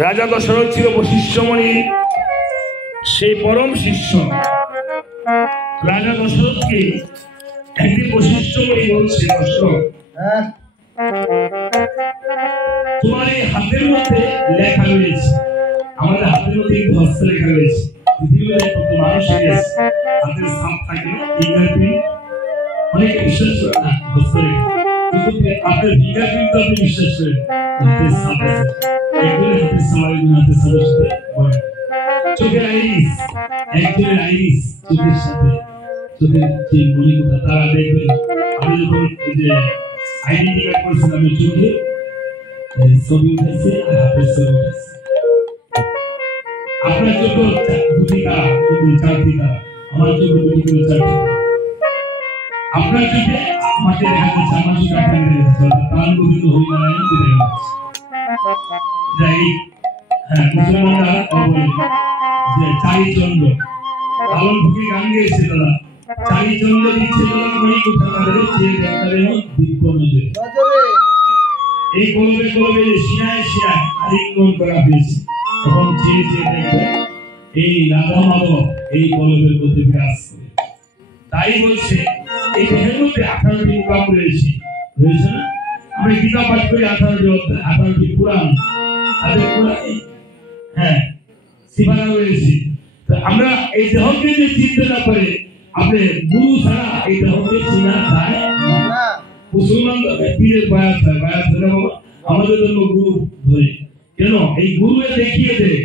রাজা দশরথ ছিল বশিষ্ঠমণি সেই পরম শিষ্য। রাজা দশরথকে একদিন বশিষ্ঠমণি বলছে, দশরথ তোমার এই হাতের মধ্যে লেখা রয়েছে, আমাদের হাতের মধ্যে কিন্তু হস্তলেখা রয়েছে। পৃথিবীতে কত মানুষের হাতের ছাপ থাকে না, ফিঙ্গারপ্রিন্ট, অনেক বিশ্বাস করে না হস্তলেখা, কিন্তু আপনার ফিঙ্গারপ্রিন্ট তো আপনি বিশ্বাস করেন, হাতের ছাপ আছে। একজনের হাতের ছাপ আরেকজনের হাতের ছাপের সাথে চোখের আইরিস, একজনের আইরিস চোখের সাথে চোখের যে মণিকোঠা তারা দেখবেন। আমি যখন যে আইডেন্টি কার্ড করেছিলাম চোখে ছবি উঠেছে আর হাতের ছবি উঠেছে। আপনার চোখ দুটি তারা, চারটি তারা, আমার চোখ দুটি করে চারটি। আপনার চোখে আমাকে দেখা যাচ্ছে, আমার চোখে আপনাকে দেখা যাচ্ছে, প্রাণ গোবিন্দ হরিনারায়ণ দেখা যাচ্ছে। যাই হ্যাঁ, মুসলমানরা বলে যে চারি চন্দ্র লালন ফকির গান গেয়েছে দাদা, চারি চন্দ্র দিচ্ছে দাদা মণিকোঠা তাদের চেয়ে দেখালেন দিব্য নজরে। এই কলবে কলবে শিরায় শিরায় আলিঙ্গন করা হয়েছে, তখন চেয়ে চেয়ে দেখবে এই রাধা মাধব এই কলবের মধ্যে বিরাজ করে। তাই বলছে এই দেহের মধ্যে 18টি মুকাম রয়েছে, রয়েছে না? আমরা গীতা পাঠ করি 18টি অধ্যায়, 18টি পুরাণ, তাদের পুরাণে হ্যাঁ সীমানা রয়েছে। তো আমরা এই দেহকে যে চিনতে না পারে, আপনি গুরু ছাড়া এই দেহকে চিনা যায় না। মুসলমান পীরের বায়াত হয়, বায়াত ধরে বাবা আমাদের জন্য গুরু ধরে কেন? এই গুরু দেখিয়ে দেয়।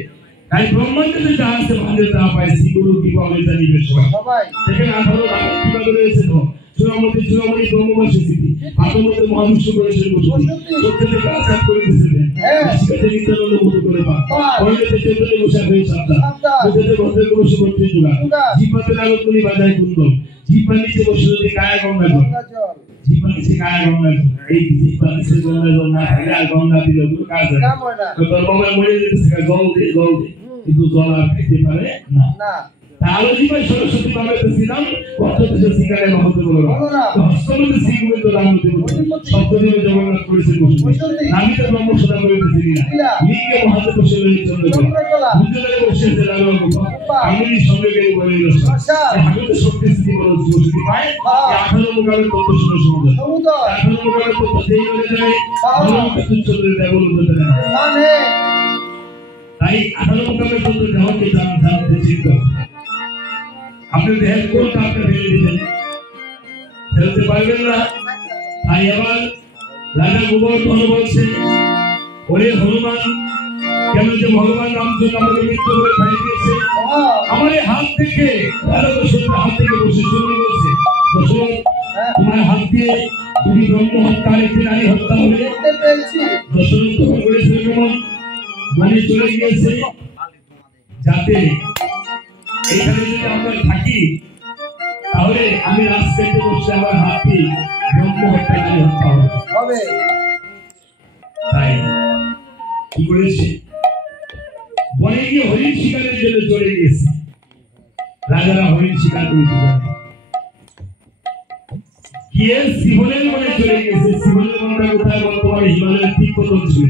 তাই ব্রহ্মাণ্ডে যা আছে ভালো তা পায়, শ্রী গুরু কৃপা হলে জানিবে সবাই। দেখেন 18 কিভাবে রয়েছে তো চূড়ামণি চূড়ামণি ব্রহ্মবর্ষে স্থিতি, আত্মমধ্যে মহাবিশ্ব করেছেন বসতি, চোখে থেকে আচার করে দিয়েছিলেন, শিখাতে নিত্যানন্দ মতো করে পা, পরিণতে চৈতন্য বসা হয়ে সাবধান, মুখেতে ভদ্রের বসে ভর্তি জোড়া, জিহ্বাতে নাগরকলি বাজায় কুন্দল, জিহ্বার নিচে বসে যদি কায়া গঙ্গা জল, জিহ্বার নিচে কায়া গঙ্গা জল, এই জিহ্বার নিচে গঙ্গা জল না থাকলে আর গঙ্গা দিল কোনো কাজ হয় না। তোর বাবা মরে যেতেছে জল দে জল দে, কিন্তু জল আর খেতে পারে না। তাহলে জীবন সরস্বতী পাবেছিলাম অর্থদেশে শিকারে মহত্ব বলো না, হস্তমতে শ্রী গোবিন্দ রামদেব সপ্তদেবে জগন্নাথ করেছে বসে, নামিতে ব্রহ্ম সদা করিতেছে কিনা, লিঙ্গে মহাদেব বসে রয়েছে চন্দ্রকলা, বুদ্ধদেবে বসেছে রাঘব গোপা, আমিনি সঙ্গে গেলে বলে রসা, হাগতে শক্তি স্থিতি বলো বসতি পায়, 18 মুকামের তত্ত্ব শুনে সমুদ্র, 18 মুকামের তত্ত্ব যেই বলে যায়, ভগবানকে তুচ্ছ করে দেয় বলে বলতে না। তাই 18 মুকামের তত্ত্ব দেহকে জানতে চিন্তা, আপনি দেহের কোনটা আপনি ফেলে দিবেন, ফেলতে পারবেন না। তাই আবার রাজা গোবর্ধন বলছে, ওরে হনুমান, কেন যে ভগবান রামচন্দ্র আমাকে মৃত্যু করে খাই দিয়েছে, আমার এই হাত থেকে দশরথের হাত থেকে বসে চলে গেছে, দশরথ তোমার হাত দিয়ে তুমি ব্রহ্ম হত্যা একটি নারী হত্যা হবে। দশরথ তখন বলেছিল কেমন মানে চলে গিয়েছে, যাতে এইখানে যদি আমরা থাকি তাহলে আমি রাস্তায় বসে আমার হাতি ব্রহ্ম হত্যাকারী হত্যা হবে। তাই কি করেছে, বনে গিয়ে হরিণ শিকারের জন্য চলে গিয়েছে। রাজারা হরিণ শিকার করতে জানে, গিয়ে শিবনের বনে চলে গিয়েছে। শিবনের বনটা কোথায়? বর্তমানে হিমালয়ের তিব্বত ছিল,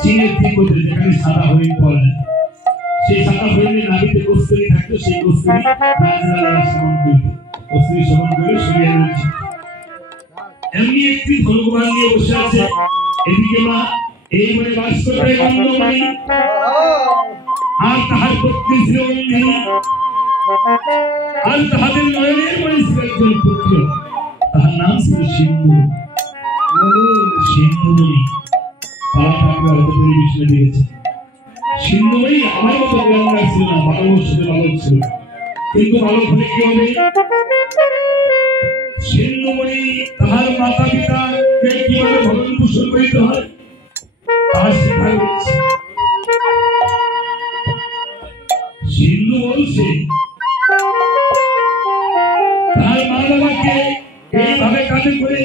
চীনের তিব্বতে, যেখানে সাদা হরিণ পাওয়া যায়। সেই সাদা হরিণের নাভিতে কস্তুরী থাকতো, সেই কস্তুরী রাজরাজারা সেবন করত, কস্তুরী সেবন করে সরিয়ে নিচ্ছে। এমনি একটি ভগবান নিয়ে বসে আছে, এদিকে মা এই বনে বাস করে গন্ধমণি, আর তাহার পত্নী ছিল অন্ধিনী, আর তাহাদের নয়নের মনে ছিল একজন পুত্র, তাহার নাম ছিল সিন্ধু। সিন্ধুমণি তারা ঠাকুর হয়তো পরিবেশনে দিয়েছে। সিন্ধুমণি আমার মতো গঙ্গা ছিল না, বালক ছিল, বালক ছিল, কিন্তু বালক হলে কি হবে? সিন্ধুমণি তাহার মাতা পিতা কিভাবে ভরণ পোষণ করিতে হয় তাহার শিক্ষা রয়েছে। সিন্ধু বলছে তাহার মা বাবাকে এইভাবে কাজে করে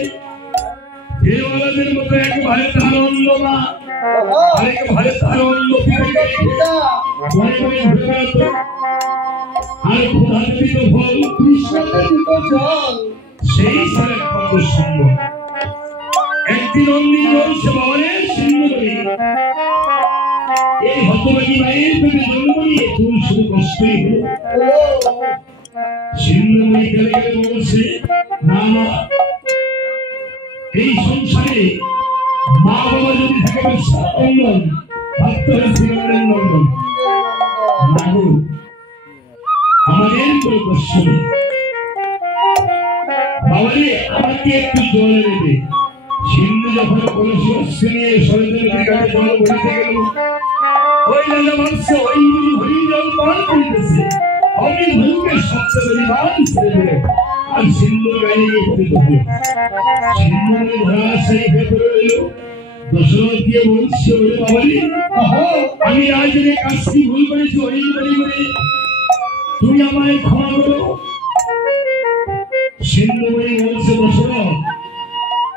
দেওয়ালাদের মতো একবারে তাহার অন্য মা, আরেক ভারে তাহার অন্য পিতা মনে মনে ঘুরে বেড়াত, আর ক্ষুধার্তিত ফল কৃষ্ণার্তিত জল, সেই ছিল একমাত্র সম্ভব। একদিন অন্যদিন বলছে বাবারে সিন্ধুমণি এই হতভাগী মায়ের পেটে জন্ম নিয়ে তুই শুধু কষ্টই হলো। সিন্ধুমণি গেলে গেলে বলছে, না মা, এই সংসারে মা বাবা যদি থাকে অঙ্গন ভাবতে হয় শ্রীরামের নন্দন। নাগু আমাদের কোনো কষ্ট নেই, বাবারে আমাকে একটু জল দেবে। সিন্ধু যখন কলসি অস্ত্র নিয়ে সরজনের কাছে জল ভরিতে গেল, ওই রাজা বংশ ওই হরি জল পান করিতেছে, অমনি ভয়ঙ্কর শব্দ পরিমাণ ছেড়ে দিল আর সিন্ধুর গায়ে গিয়ে পতিত হল। সিন্ধু ধরাশায়ী হয়ে পড়ে রইল। দশরথ দিয়ে বলছে, ওরে বাবারে, আমি রাজনে কাজটি ভুল করেছি, হরি বলি বলে তুমি আমায় ক্ষমা করো। সিন্ধুমণি বলছে, দশরথ,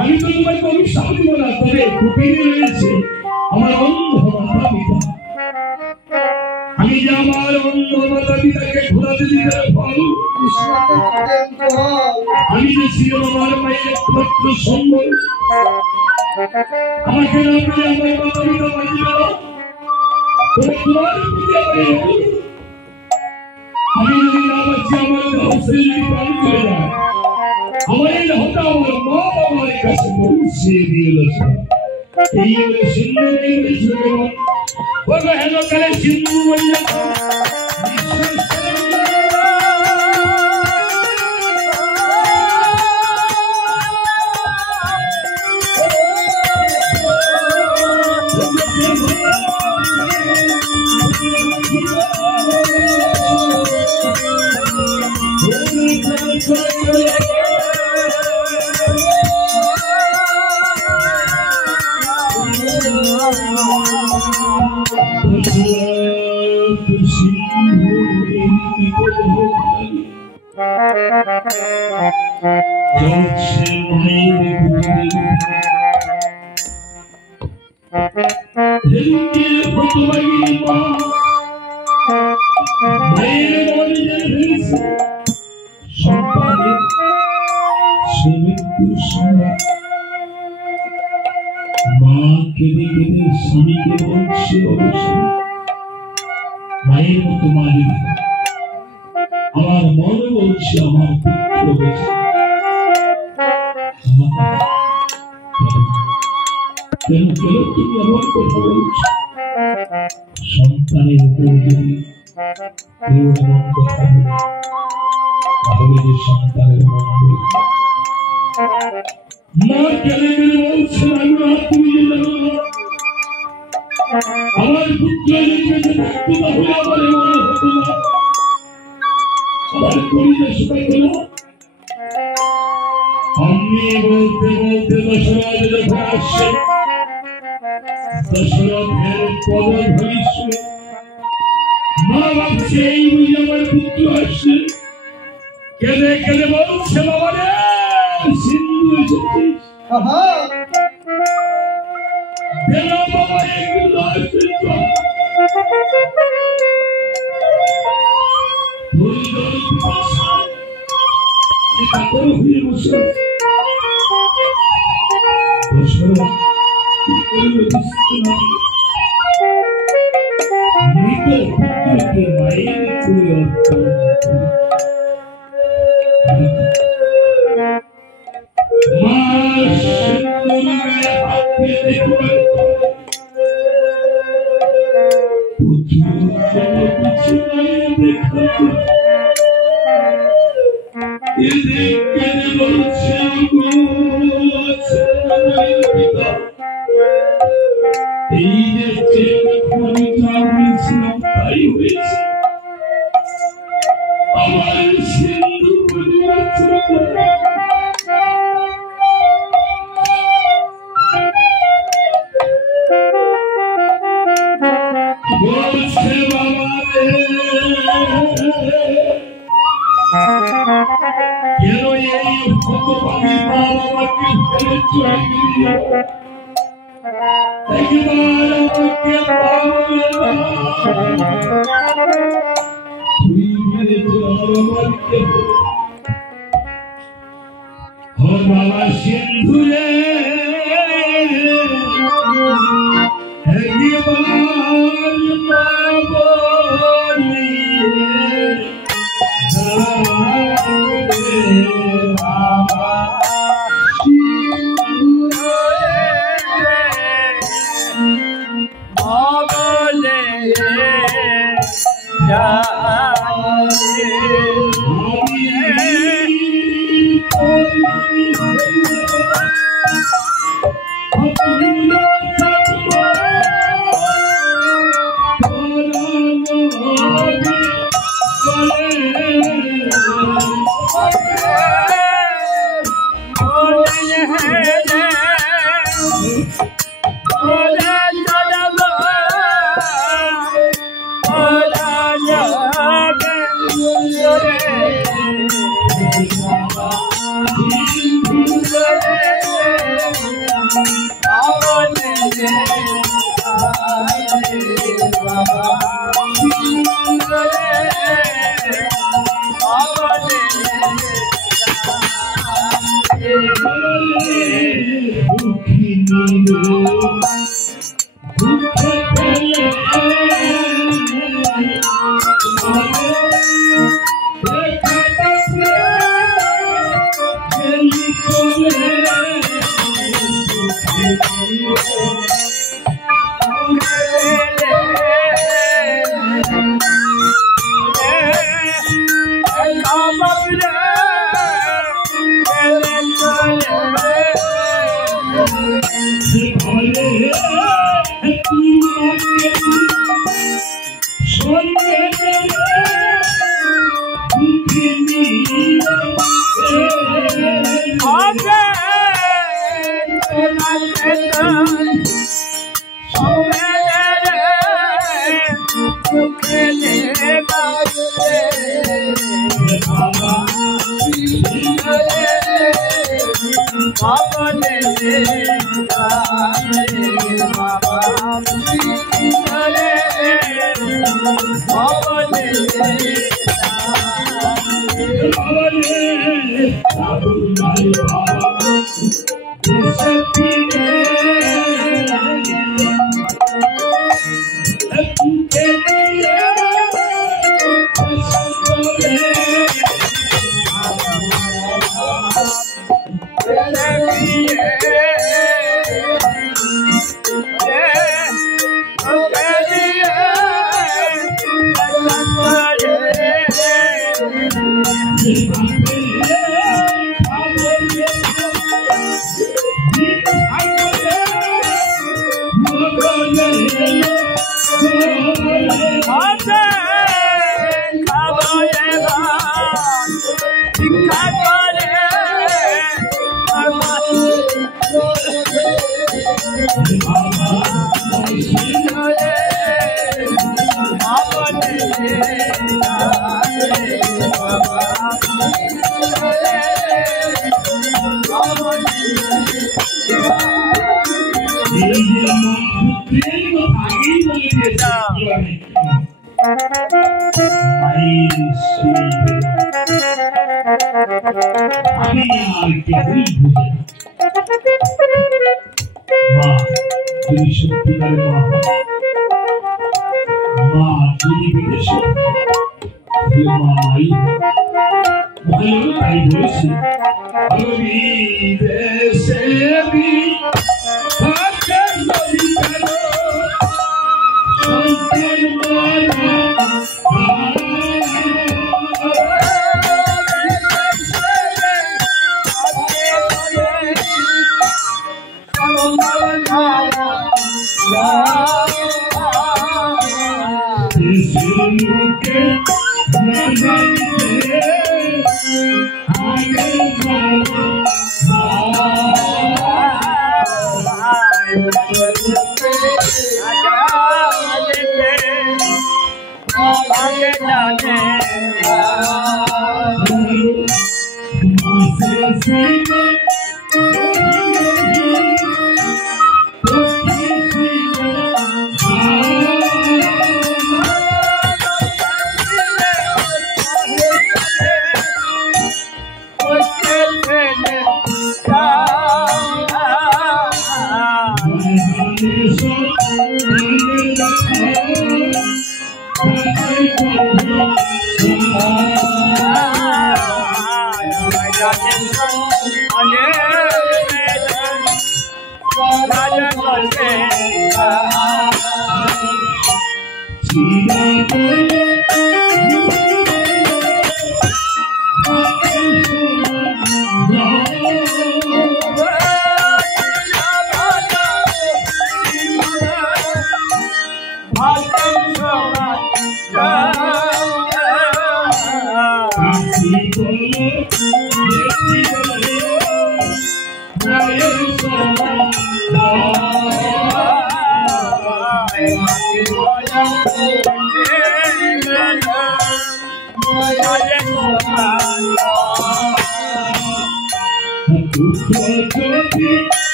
আমি তো তোমাকে অভিশাপ দিব না, তবে কুটিরে রয়েছে আমার অন্ধ মাতা পিতা। আমি যে আমার অন্ধ মাতা পিতাকে ঘোরাতে দিতে ফল, আমি যে ছিল আমার মায়ের একমাত্র সম্বল, আমাকে না পেলে আমার মাতা পিতা বাঁচবে না। তবে তোমার প্রতি আমি যদি না বাঁচি, আমার দেহ যদি প্রাণ চলে যায়, আমার দেহটা আমার মা বাবার কাছে পৌঁছে দিল। এই বলে সিন্ধু বলেছিল, বলো হেন কালে সিন্ধু বলল, স্বামীকে বলছে, মায়ের মতো মা যদি আমার মন বলছে আমার পুত্র বেঁচে, কেন কেন তুমি আমার কথা বলছো? সন্তানের উপর যদি কেউ এমন কথা বলে, তাহলে যে সন্তানের মঙ্গল। মা কেলে কেলে বলছে, তুমি যে জানো আমার পুত্র যদি বেঁচে থাকতো তাহলে আমার এমন হতো না, আমার পরিচয় শুকাইতো না। অমনি বলতে বলতে দশরথ যখন আসছে, দশরথের পদ ধরিছে, মা ভাবছে এই বুঝি আমার পুত্র আসছে। কেঁদে কেঁদে বলছে, বাবা রে, সিন্ধু এসেছিস, বাবা এগুলো আসছে, কাপড় হয়ে বসে মৃত পুত্রকে মায়ের করে মা সিন্ধুর গায়ে হাত দিয়ে দেখবে, কিছু নাই দেখাতে। এই যে আমি যা বলেছিলাম তাই হয়েছে, আমার সিন্ধু পরিবার বলছে, বাবা রে, কেন এই ভগবানী মা বাবাকে ফেলে চলে গেলি? একবার আমাকে তুই মেরেছে আর আমার কেন? ও বাবা সিন্ধু রে,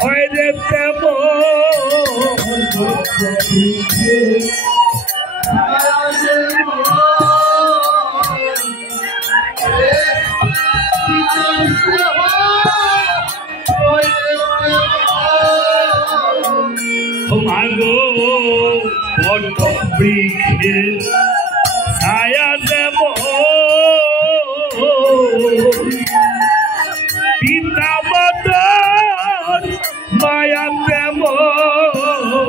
Hoy de temor মাগো বট বৃক্ষের ছায়া যেমন পিতা মাতার মায়া তেমন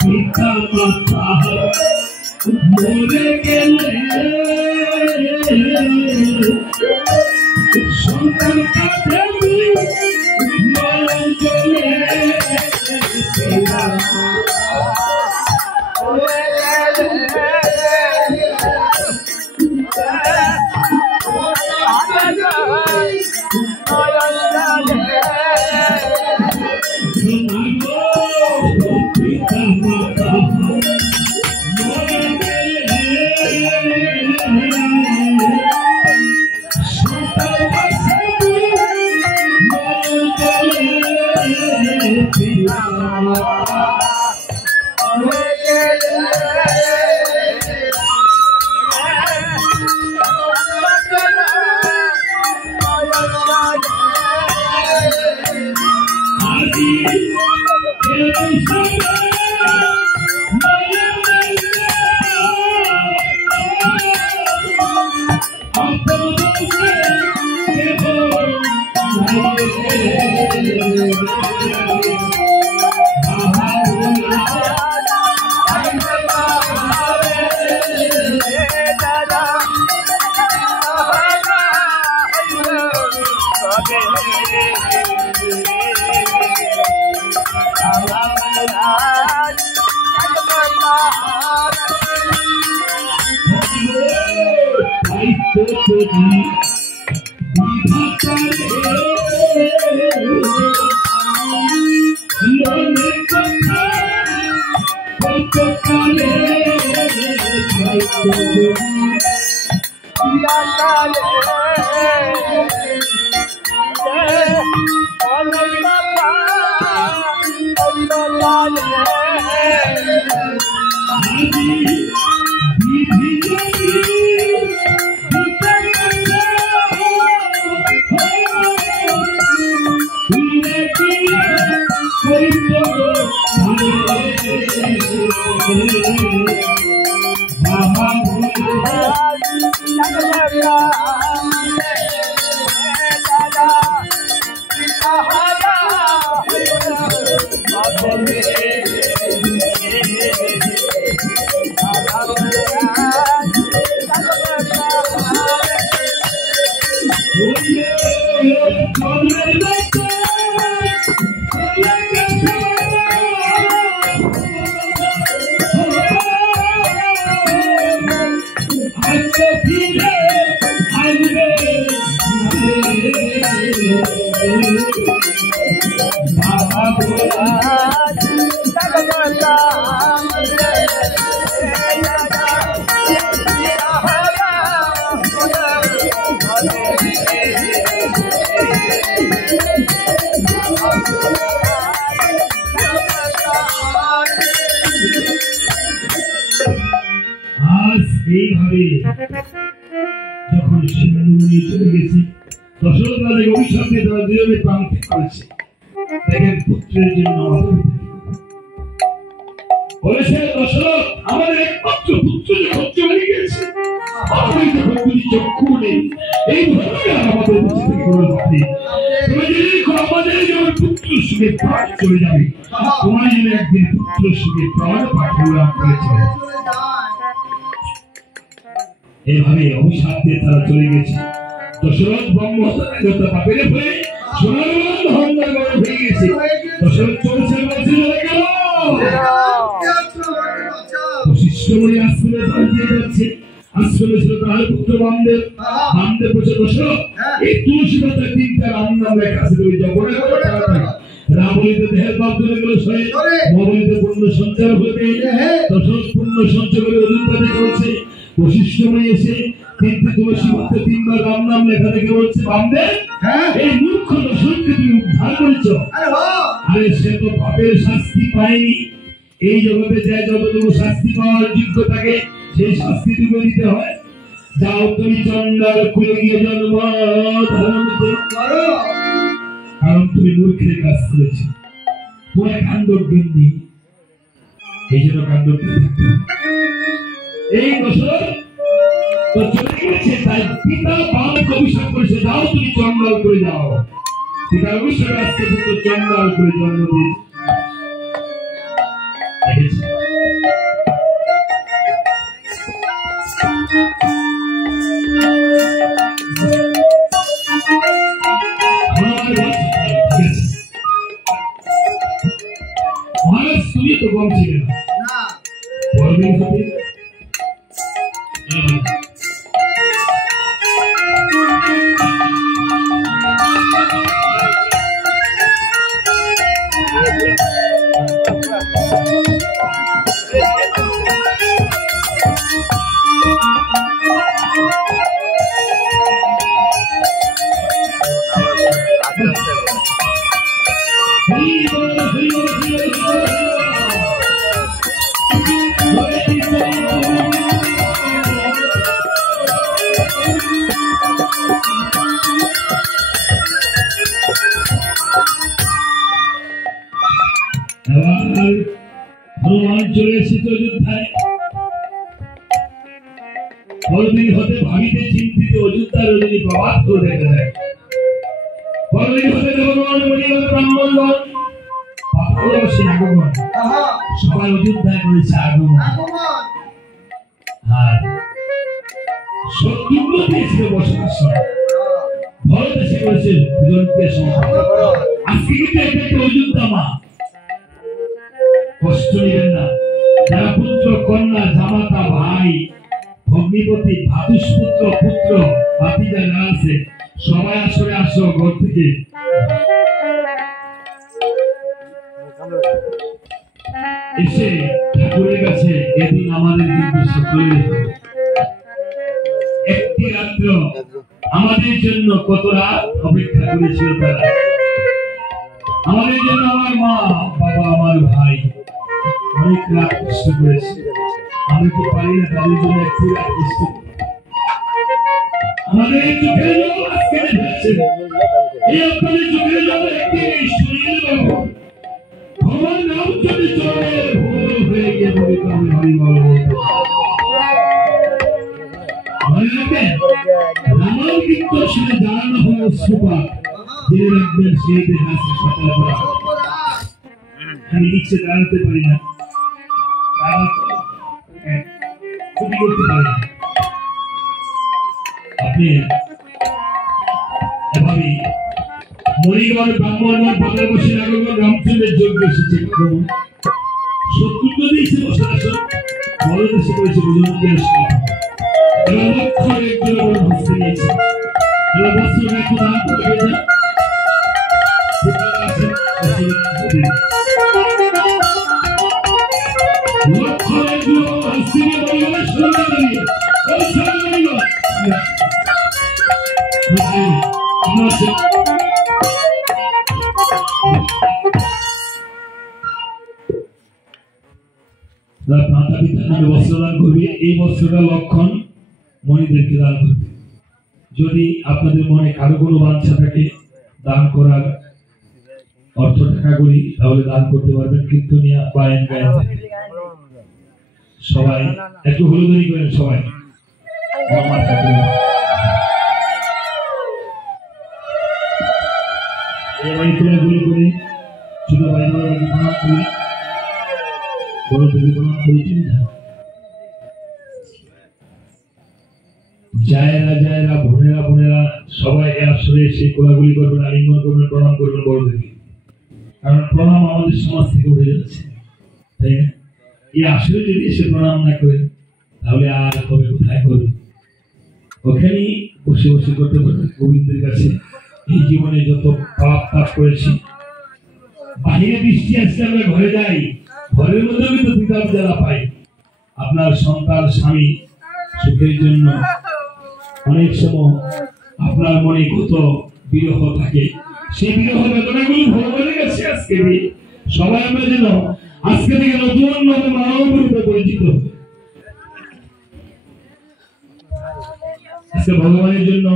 পিতা মাতা মরে গেলে সন্তান কাঁদে মরণ গেলে যখন সিন্ধুমণি চলে গেছে দশরথ রাজা অভিশাপে তারা দুজনে প্রাণ ঠিক করেছে। দেখেন পুত্রের জন্য বলেছে দশরথ আমাদের একমাত্র পুত্র যখন চলে গেছে আমি যখন তুমি চক্ষু নেই এই ধরনের আমাদের দেশে থেকে কোনো আপনি তুমি যদি আমাদের যেমন পুত্র সুখে প্রাণ চলে যাবে তোমার জন্য একদিন পুত্র সুখে প্রাণ পাঠিয়ে করেছে এইভাবে অভিশাপ দিয়ে তারা চলে গেছে দশরথ ব্রহ্মহত্যা পাপের হয়ে সোনার অহংকার হয়ে গেছে দশরথ চলছে বলছে গেল শিষ্যমণি আশ্রমে দাঁড়িয়ে যাচ্ছে আশ্রমে ছিল তার পুত্র বামদেব বামদেব বলছে দশরথ এই তুলসী পাতা তিনটা রাম নাম লেখা আছে তুমি জগনে রাবলিতে দেহের পাপ চলে গেল সয়ে মবলিতে পূর্ণ সঞ্চার হবে দশরথ পূর্ণ সঞ্চয় করে অযোধ্যাতে চলছে বশিষ্ঠমণি এসে কিন্তু তুলসী পাতা তিনবার রাম নাম লেখা দেখে বলছে বামদেব এই মূর্খ দশরথকে তুমি উদ্ধার করেছো আরে সে তো পাপের শাস্তি পায়নি এই জগতে যায় যতটুকু শাস্তি পাওয়ার যোগ্য থাকে সেই শাস্তি তুমি দিতে হয় যাও তুমি চন্ডাল খুলে গিয়ে জন্ম ধারণ করো কারণ তুমি মূর্খের কাজ করেছো তোমার কাণ্ডব গিন্নি এই জন্য কাণ্ডব এই বছর তো চলে গেছে তাই পিতা বামকে অভিশাপ করেছে যাও তুমি চন্ডাল করে যাও পিতা অভিশাপ আজকে পুত্র চন্ডাল করে জন্ম দিয়েছে মহারাজ তুমি তো কম ছিলেন না বড়দিন হবে হনুমান চলে এসেছে অযোধ্যায় পরদিন হতে ভাবিতে চিন্তিত অযোধ্যার রজনী প্রভাত করে দেখা যায় পরদিন হতে দেবগণ মণিগণ ব্রাহ্মণগণ পাথরবাসী আগমন সবাই অযোধ্যায় করেছে আগমন আর শত্রুঘ্ন দিয়েছিল বসবাস ভরত এসে করেছে পূজনকে আজকে কিন্তু এটা একটা অযোধ্যা মা কষ্ট নেবেন না যারা পুত্র কন্যা জামাতা ভাই ভগ্নিপতি ভাতুষপুত্র পুত্র ভাতিজা যারা আছে সবাই আসলে আসো ঘর থেকে এসে ঠাকুরের কাছে এদিন আমাদের কিন্তু সকলের একটি রাত্র আমাদের জন্য কত রাত অপেক্ষা করেছিল তারা আমাদের জন্য আমার মা বাবা আমার ভাই অনেক রাত কষ্ট করেছে আমি কি পারি না তাদের জন্য একটু রাত কষ্ট আমাদের চোখের জল আজকে দেখছে এই আপনাদের চোখের জল একটি শুনিয়ে দেবো ভগবান নাম যদি চলে ভুল হয়ে গিয়ে বলি আমি হরি বল মনে রাখবেন রামাল কিন্তু শুনে জানানো হলো সুপার যে রাখবেন সেই দেহ আছে সকাল করা আমি নিচে দাঁড়াতে পারি না খুবই করতে পারি না আপনি এভাবে মণিগণ ব্রাহ্মণগণ পাগলবাসী নাগরগণ রামচন্দ্রের যজ্ঞ এসেছে শত্রুঘ্ন দিয়েছে বসে আসন ভরত এসে করেছে বুঝতে আসে এরা লক্ষ একজন বড় হস্তে নিয়েছে এরা বস্ত্র একটু দান করে গেছে লক্ষ একজন হস্তে নিয়ে বলিগণের সঙ্গে দাঁড়িয়ে ওই সঙ্গে বলিগণ মাতা পিতা বস্ত্র দান করবে এই বস্ত্রটা লক্ষণ মণিদেরকে দান করবে যদি আপনাদের মনে কারো কোনো বাঞ্ছা থাকে দান করার অর্থ টাকা করি তাহলে দান করতে পারবেন কীর্তনিয়া বায়ন গায়ন সবাই একটু হলুদারি করেন সবাই আমার কাছে এবারে গুলি করে ছোট ভাই বোনেরা প্রণাম করি, বড় থেকে প্রণাম করি। জায়েরা বোনেরা সবাই আসলে সেই কোলাগুলি করবেন, আলিঙ্গন করবেন, প্রণাম করবেন বড়দেরকে, কারণ প্রণাম আমাদের সমাজ থেকে উঠে যাচ্ছে, তাই না? এই আসলে যদি এসে প্রণাম না করেন তাহলে আর কবে কোথায় করবেন? ওখানেই বসে বসে করতে পারবেন গোবিন্দের কাছে এই জীবনে যত পাপ তাপ করেছি। বাহিরে বৃষ্টি আসলে আমরা ঘরে যাই, ঘরের মধ্যে কিন্তু বিপদ জ্বালা পাই। আপনার সন্তান স্বামী সুখের জন্য অনেক সময় আপনার মনে কত বিরহ থাকে, সেই বিরহ বেদনাগুলো ভগবানের কাছে আজকে সবাই আমরা যেন আজকে থেকে নতুন নতুন মানব রূপে পরিচিত। আজকে ভগবানের জন্য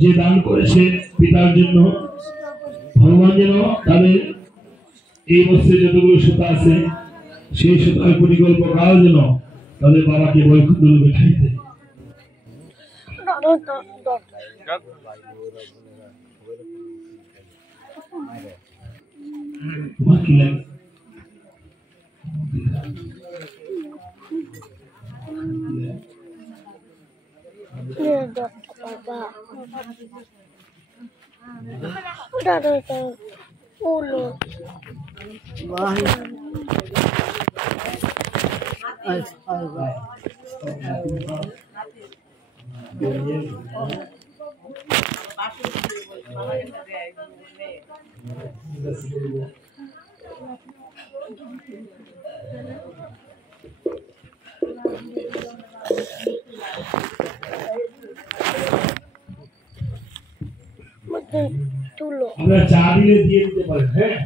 যে দান করেছে পিতার জন্য, ভগবান যেন তাদের এই বছরে যতগুলো সুতা আছে সেই সুতার পরিকল্প কাল যেন তাদের বাবাকে বৈকুণ্ঠ রূপে খাইতে। তোমার কি লাগে? আমরা চা দিলে দিয়ে দিতে পারেন, হ্যাঁ।